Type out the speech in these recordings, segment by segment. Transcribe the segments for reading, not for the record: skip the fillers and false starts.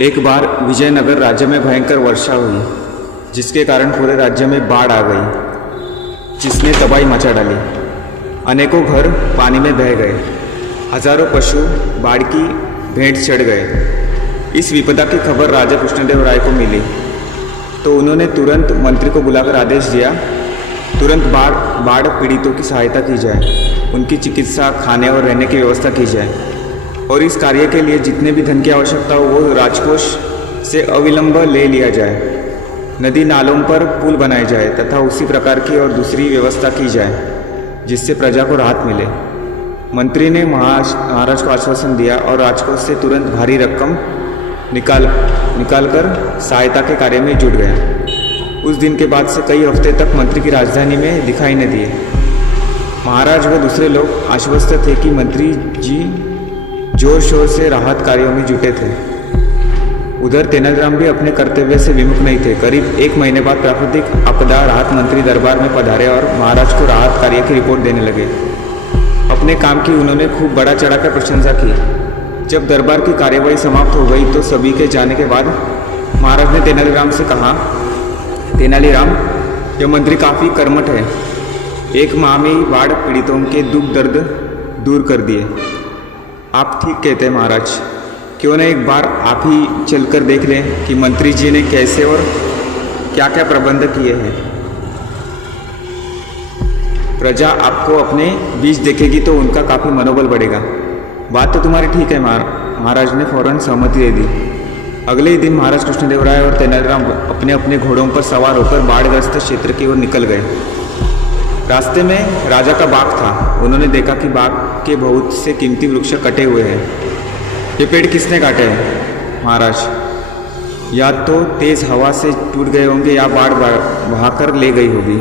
एक बार विजयनगर राज्य में भयंकर वर्षा हुई, जिसके कारण पूरे राज्य में बाढ़ आ गई, जिसने तबाही मचा डाली। अनेकों घर पानी में बह गए, हजारों पशु बाढ़ की भेंट चढ़ गए। इस विपदा की खबर राजा कृष्णदेव राय को मिली तो उन्होंने तुरंत मंत्री को बुलाकर आदेश दिया, तुरंत बाढ़ पीड़ितों की सहायता की जाए, उनकी चिकित्सा, खाने और रहने की व्यवस्था की जाए और इस कार्य के लिए जितने भी धन की आवश्यकता हो वो राजकोष से अविलंब ले लिया जाए। नदी नालों पर पुल बनाए जाए तथा उसी प्रकार की और दूसरी व्यवस्था की जाए जिससे प्रजा को राहत मिले। मंत्री ने महाराज को आश्वासन दिया और राजकोष से तुरंत भारी रकम निकालकर सहायता के कार्य में जुट गया। उस दिन के बाद से कई हफ्ते तक मंत्री की राजधानी में दिखाई न दिए। महाराज व दूसरे लोग आश्वस्त थे कि मंत्री जी जोर शोर से राहत कार्यों में जुटे थे। उधर तेनालीराम भी अपने कर्तव्य से विमुख नहीं थे। करीब 1 महीने बाद प्राकृतिक आपदा राहत मंत्री दरबार में पधारे और महाराज को राहत कार्य की रिपोर्ट देने लगे। अपने काम की उन्होंने खूब बढ़ा चढ़ाकर प्रशंसा की। जब दरबार की कार्यवाही समाप्त हो गई तो सभी के जाने के बाद महाराज ने तेनालीराम से कहा, तेनालीराम, यह मंत्री काफ़ी कर्मठ है। 1 माह में ही बाढ़ पीड़ितों के दुख दर्द दूर कर दिए। आप ठीक कहते हैं महाराज, क्यों न एक बार आप ही चलकर देख लें कि मंत्री जी ने कैसे और क्या क्या प्रबंध किए हैं। प्रजा आपको अपने बीच देखेगी तो उनका काफ़ी मनोबल बढ़ेगा। बात तो तुम्हारी ठीक है। महाराज ने फौरन सहमति दे दी। अगले ही दिन महाराज कृष्णदेव राय और तेनालीराम अपने अपने घोड़ों पर सवार होकर बाढ़ग्रस्त क्षेत्र की ओर निकल गए। रास्ते में राजा का बाग था। उन्होंने देखा कि बाग के बहुत से कीमती वृक्ष कटे हुए हैं। ये पेड़ किसने काटे हैं महाराज? या तो तेज हवा से टूट गए होंगे या बाढ़ बहाकर ले गई होगी।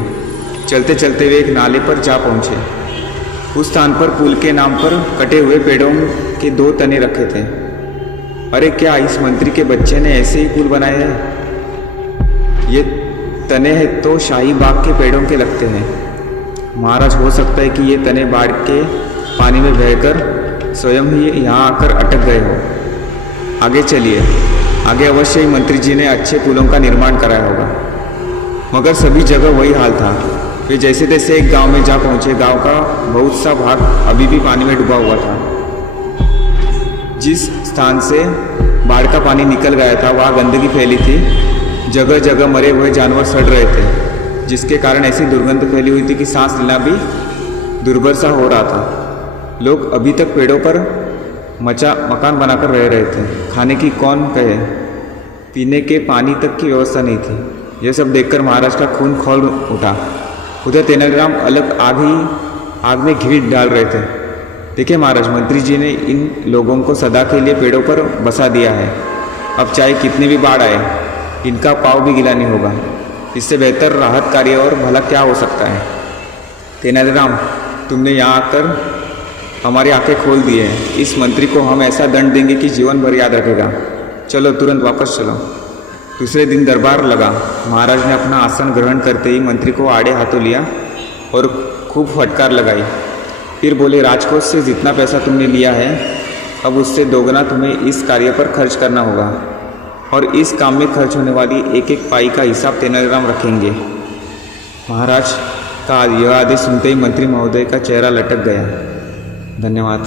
चलते चलते वे एक नाले पर जा पहुंचे। उस स्थान पर पुल के नाम पर कटे हुए पेड़ों के 2 तने रखे थे। अरे क्या इस मंत्री के बच्चे ने ऐसे ही पुल बनाए हैं? ये तने हैं तो शाही बाग के पेड़ों के लगते हैं। महाराज, हो सकता है कि ये तने बाढ़ के पानी में बहकर स्वयं ही यहाँ आकर अटक गए हो। आगे चलिए, आगे अवश्य ही मंत्री जी ने अच्छे पुलों का निर्माण कराया होगा। मगर सभी जगह वही हाल था। वे जैसे तैसे एक गांव में जा पहुंचे। गांव का बहुत सा भाग अभी भी पानी में डूबा हुआ था। जिस स्थान से बाढ़ का पानी निकल गया था वहाँ गंदगी फैली थी। जगह जगह मरे हुए जानवर सड़ रहे थे, जिसके कारण ऐसी दुर्गंध फैली हुई थी कि सांस लेना भी दुर्भर सा हो रहा था। लोग अभी तक पेड़ों पर मकान बनाकर रह रहे थे। खाने की कौन कहे, पीने के पानी तक की व्यवस्था नहीं थी। यह सब देखकर महाराज का खून खौल उठा। उधर तेनालीराम अलग आग में घी डाल रहे थे। देखिए महाराज, मंत्री जी ने इन लोगों को सदा के लिए पेड़ों पर बसा दिया है। अब चाहे कितनी भी बाढ़ आए, इनका पाँव भी गीला नहीं होगा। इससे बेहतर राहत कार्य और भला क्या हो सकता है? तेनालीराम, तुमने यहाँ आकर हमारी आंखें खोल दी हैं। इस मंत्री को हम ऐसा दंड देंगे कि जीवन भर याद रखेगा। चलो, तुरंत वापस चलो। दूसरे दिन दरबार लगा। महाराज ने अपना आसन ग्रहण करते ही मंत्री को आड़े हाथों लिया और खूब फटकार लगाई। फिर बोले, राजकोष से जितना पैसा तुमने लिया है अब उससे दोगुना तुम्हें इस कार्य पर खर्च करना होगा और इस काम में खर्च होने वाली एक एक पाई का हिसाब तेनालीराम रखेंगे। महाराज का यह आदेश सुनते ही मंत्री महोदय का चेहरा लटक गया। धन्यवाद।